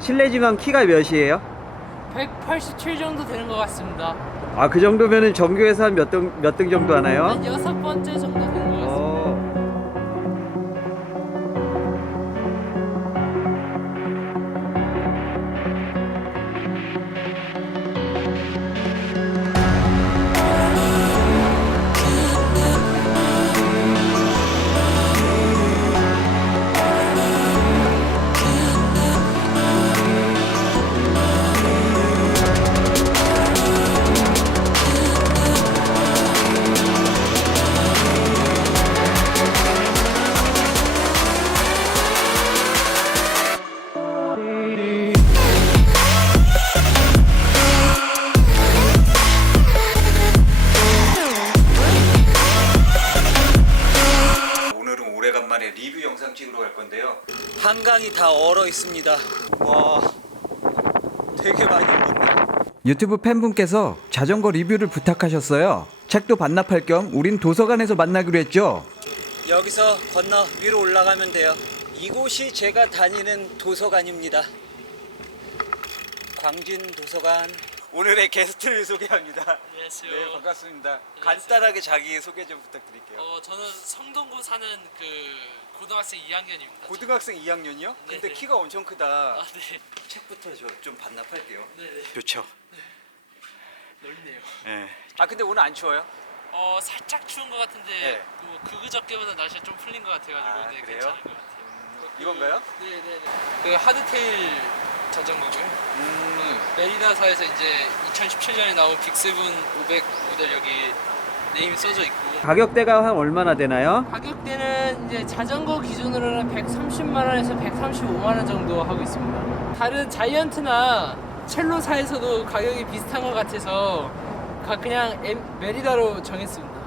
실례지만 키가 몇이에요? 187 정도 되는 것 같습니다. 아 그 정도면은 전교에서 한 몇 등 몇 등 정도 하나요? 한 여섯 번째 정도 되는 간만에 리뷰 영상 찍으러 갈 건데요. 한강이 다 얼어 있습니다. 와, 되게 많이 얼었네. 유튜브 팬분께서 자전거 리뷰를 부탁하셨어요. 책도 반납할 겸 우린 도서관에서 만나기로 했죠. 여기서 건너 위로 올라가면 돼요. 이곳이 제가 다니는 도서관입니다. 광진 도서관. 오늘의 게스트를 소개합니다. 안녕하세요. 네, 반갑습니다. 간단하게 자기 소개 좀 부탁드릴게요. 어, 저는 성동구 사는 그 고등학생 2학년입니다. 고등학생 2학년이요? 근데 네네. 키가 엄청 크다. 아, 네. 책부터 저 좀 반납할게요. 네 네. 좋죠. 넓네요. 네. 아 근데 오늘 안 추워요? 어, 살짝 추운 것 같은데 네. 그 그그저께보다 날씨가 좀 풀린 것 같아 가지고 아, 네, 그래요? 괜찮은 것 같아요. 그- 이건가요? 네 네 네. 그 하드테일 자전거고요. 음. 메리다사에서 이제 2017년에 나온 빅세븐 500 모델 여기 네임 써져 있고 가격대가 한 얼마나 되나요? 가격대는 이제 자전거 기준으로는 130만 원에서 135만 원 정도 하고 있습니다. 다른 자이언트나 첼로사에서도 가격이 비슷한 것 같아서 가- 그냥 엠- 메리다로 정했습니다.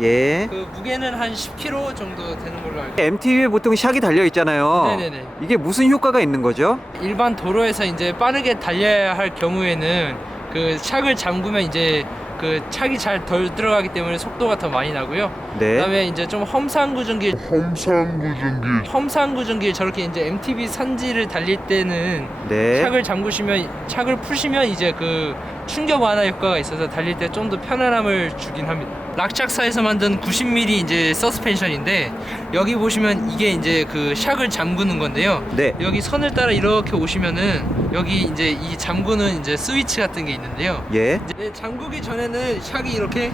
예. 그 무게는 한 10kg 정도 되는 걸로 알고. MTV에 보통 샥이 달려 있잖아요. 네네네. 이게 무슨 효과가 있는 거죠? 일반 도로에서 이제 빠르게 달려야 할 경우에는 그 샥을 잠그면 이제 그 샥이 잘 덜 들어가기 때문에 속도가 더 많이 나고요. 네. 그다음에 이제 좀 험산구준길 험산구전기 험산구준길 저렇게 이제 MTB 산지를 달릴 때는 네. 샥을 잠그시면 샥을 푸시면 이제 그 충격 완화 효과가 있어서 달릴 때 좀 더 편안함을 주긴 합니다. 락착사에서 만든 90mm 이제 서스펜션인데 여기 보시면 이게 이제 그 샥을 잠그는 건데요. 네. 여기 선을 따라 이렇게 오시면은 여기 이제 이 잠그는 이제 스위치 같은 게 있는데요. 예. 이제 잠그기 전에는 샥이 이렇게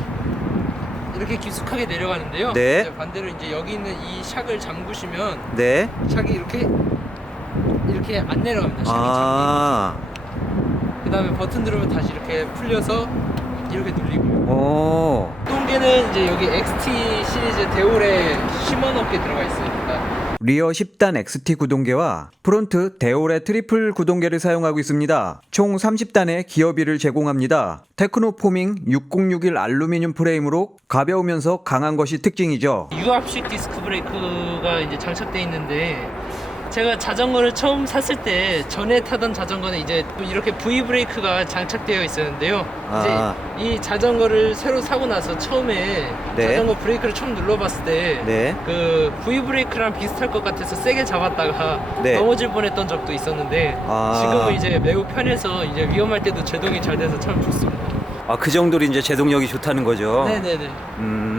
이렇게 깊숙하게 내려가는데요. 네. 이제 반대로 이제 여기 있는 이 샥을 잠그시면 네. 샥이 이렇게 이렇게 안 내려갑니다. 샥이 아. 그다음에 버튼 누르면 다시 이렇게 풀려서 이렇게 눌리고요. 오. 동계는 이제 여기 XT 시리즈 대올에 심어놓게 들어가 있습니다. 리어 10단 XT 구동계와 프론트 대올의 트리플 구동계를 사용하고 있습니다. 총 30단의 기어비를 제공합니다. 테크노 포밍 6061 알루미늄 프레임으로 가벼우면서 강한 것이 특징이죠. 유압식 디스크 브레이크가 이제 장착돼 있는데 제가 자전거를 처음 샀을 때 전에 타던 자전거는 이제 이렇게 V 브레이크가 장착되어 있었는데요. 아. 이제 이 자전거를 새로 사고 나서 처음에 네. 자전거 브레이크를 처음 눌러봤을 때 네. 그 V 브레이크랑 비슷할 것 같아서 세게 잡았다가 네. 넘어질 뻔했던 적도 있었는데 아. 지금은 이제 매우 편해서 이제 위험할 때도 제동이 잘 돼서 참 좋습니다. 아, 그 정도로 이제 제동력이 좋다는 거죠. 네네네. 음.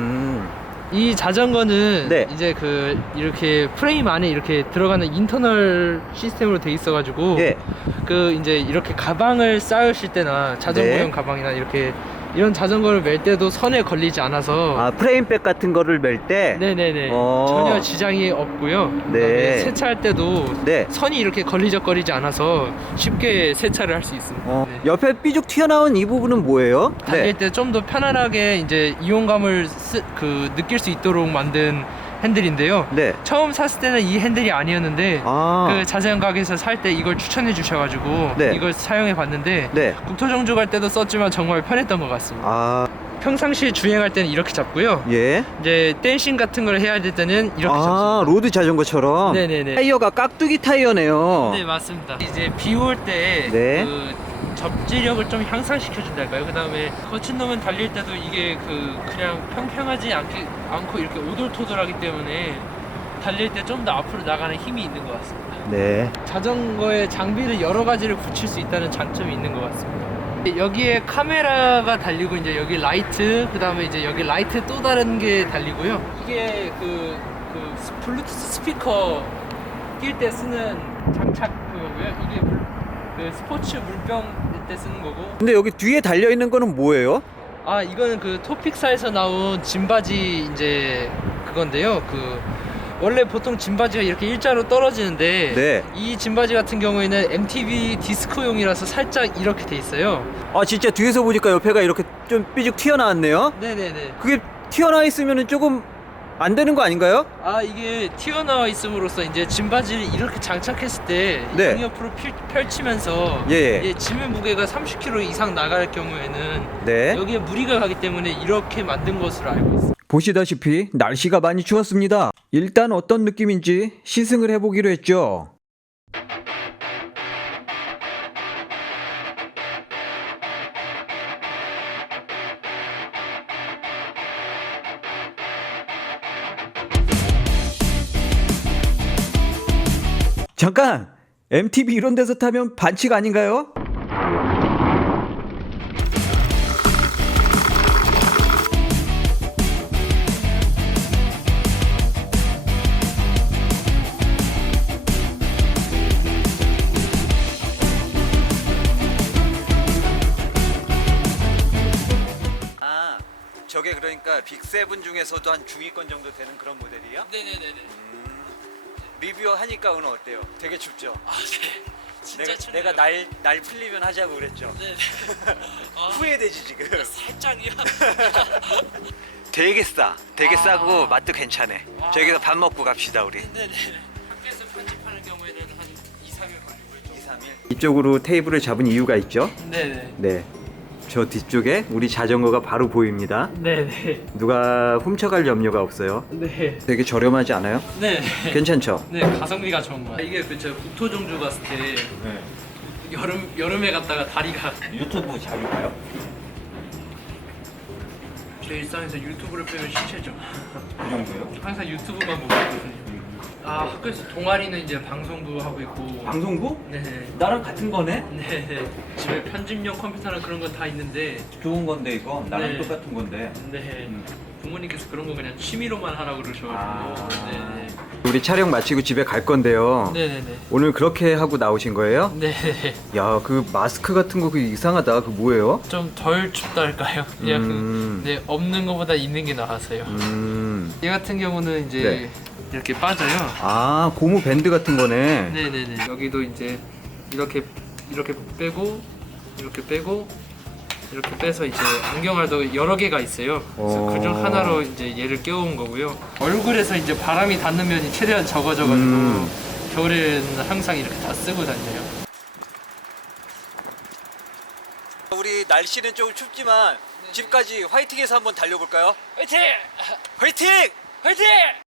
이 자전거는 네. 이제 그 이렇게 프레임 안에 이렇게 들어가는 인터널 시스템으로 돼 있어가지고 예. 그 이제 이렇게 가방을 쌓으실 때나 자전거용 네. 가방이나 이렇게 이런 자전거를 멜 때도 선에 걸리지 않아서 아, 프레임백 같은 거를 멜 때. 네네네 어. 전혀 지장이 없고요. 네. 그다음에 세차할 때도 네. 선이 이렇게 걸리적거리지 않아서 쉽게 세차를 할 수 있습니다. 어, 네. 옆에 삐죽 튀어나온 이 부분은 뭐예요? 달릴 때 좀 더 편안하게 이제 이용감을 쓰, 그 느낄 수 있도록 만든 핸들인데요. 네. 처음 샀을 때는 이 핸들이 아니었는데 아. 그 자전거 가게에서 살 때 이걸 추천해 주셔가지고 네. 이걸 사용해 봤는데 네. 국토정주 갈 때도 썼지만 정말 편했던 것 같습니다. 아, 평상시에 주행할 때는 이렇게 잡고요. 예. 이제 댄싱 같은 걸 해야 될 때는 이렇게 아, 잡습니다. 로드 자전거처럼. 네네네. 타이어가 깍두기 타이어네요. 네 맞습니다. 이제 비 올 때 네. 그 접지력을 좀 향상시켜 준달까요? 그 다음에 거친 놈은 달릴 때도 이게 그 그냥 평평하지 않게 않고 이렇게 오돌토돌하기 때문에 달릴 때 좀 더 앞으로 나가는 힘이 있는 것 같습니다. 네. 자전거에 장비를 여러 가지를 붙일 수 있다는 장점이 있는 것 같습니다. 여기에 카메라가 달리고 이제 여기 라이트 그다음에 이제 여기 라이트 또 다른 게 달리고요. 이게 그, 그 스- 블루투스 스피커 낄 때 쓰는 장착 그거고요. 이게 물, 그 스포츠 물병 때 쓰는 거고. 근데 여기 뒤에 달려 있는 거는 뭐예요? 아 이거는 그 토픽사에서 나온 짐바지 이제 그건데요. 그 원래 보통 짐바지가 이렇게 일자로 떨어지는데 네. 이 짐바지 같은 경우에는 MTV 디스코용이라서 살짝 이렇게 돼 있어요. 아 진짜 뒤에서 보니까 옆에가 이렇게 좀 삐죽 튀어나왔네요. 네네네. 그게 튀어나와 있으면 조금 안 되는 거 아닌가요? 아 이게 튀어나와 있음으로써 이제 짐바지를 이렇게 장착했을 때 네. 양옆으로 펼- 펼치면서 예, 예. 예, 짐의 무게가 30kg 이상 나갈 경우에는 네. 여기에 무리가 가기 때문에 이렇게 만든 것으로 알고 있습니다. 보시다시피 날씨가 많이 추웠습니다. 일단 어떤 느낌인지 시승을 해보기로 했죠. 잠깐! MTV 이런 데서 타면 반칙 아닌가요? 아, 저게 그러니까 빅세븐 중에서도 한 중위권 정도 되는 그런 모델이요? 네네네네. 리뷰 하니까 오늘 어때요? 되게 춥죠? 아 네. 진짜 내가, 춥네요. 내가 날, 날 풀리면 하자고 그랬죠? 네 네. 아, 후회되지 지금 살짝이요. 되게 싸 되게 아. 싸고 맛도 괜찮네 저기서 밥 먹고 갑시다 우리 네 네. 학교에서 편집하는 경우에는 한 2, 3일 걸리고요. 2, 3일 이쪽으로 테이블을 잡은 이유가 있죠? 네 네. 네 저 뒤쪽에 우리 자전거가 바로 보입니다 네네. 누가 훔쳐갈 염려가 없어요 네. 되게 저렴하지 않아요? 네. 괜찮죠? 네 가성비가 좋은 거야. 이게 그 제가 국토종주 갔을 때 여름 여름에 갔다가 다리가 유튜브 자주 봐요? 제 일상에서 유튜브를 빼면 시체죠. 그 정도요? 항상 유튜브만 보고 있거든요. 아 학교에서 동아리는 이제 방송도 하고 있고. 방송부? 네. 나랑 같은 거네? 네. 집에 편집용 컴퓨터나 그런 건 다 있는데. 좋은 건데 이거 나랑 네. 똑같은 건데 네. 부모님께서 그런 거 그냥 취미로만 하라고 그러셔가지고. 아. 네네. 우리 촬영 마치고 집에 갈 건데요 네네네. 오늘 그렇게 하고 나오신 거예요? 네네. 야그 마스크 같은 거 그 이상하다 그 뭐예요? 좀 덜 춥달까요? 그냥 음. 네 없는 것보다 있는 게 나아서요. 음. 이 같은 경우는 이제 네. 이렇게 빠져요. 아 고무 밴드 같은 거네. 네네네. 여기도 이제 이렇게 이렇게 빼고 이렇게 빼고 이렇게 빼서 이제 안경알도 여러 개가 있어요. 그래서 어. 그중 하나로 이제 얘를 껴온 거고요. 얼굴에서 이제 바람이 닿는 면이 최대한 적어져가지고 음. 겨울에는 항상 이렇게 다 쓰고 다녀요. 우리 날씨는 조금 춥지만 집까지 화이팅해서 한번 달려볼까요? 화이팅! 화이팅! 화이팅!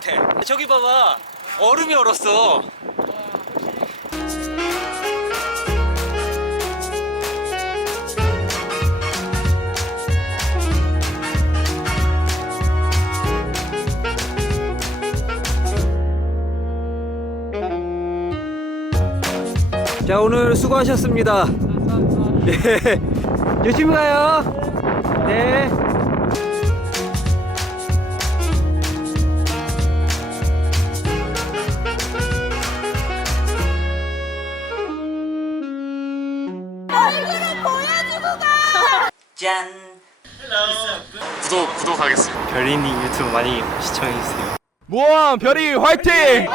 같아. 저기 봐봐 얼음이 얼었어. 자 오늘 수고하셨습니다. 예, 조심히 가요. 네. 구독 구독하겠습니다. 별이님 유튜브 많이 시청해주세요. 모험 별이 화이팅!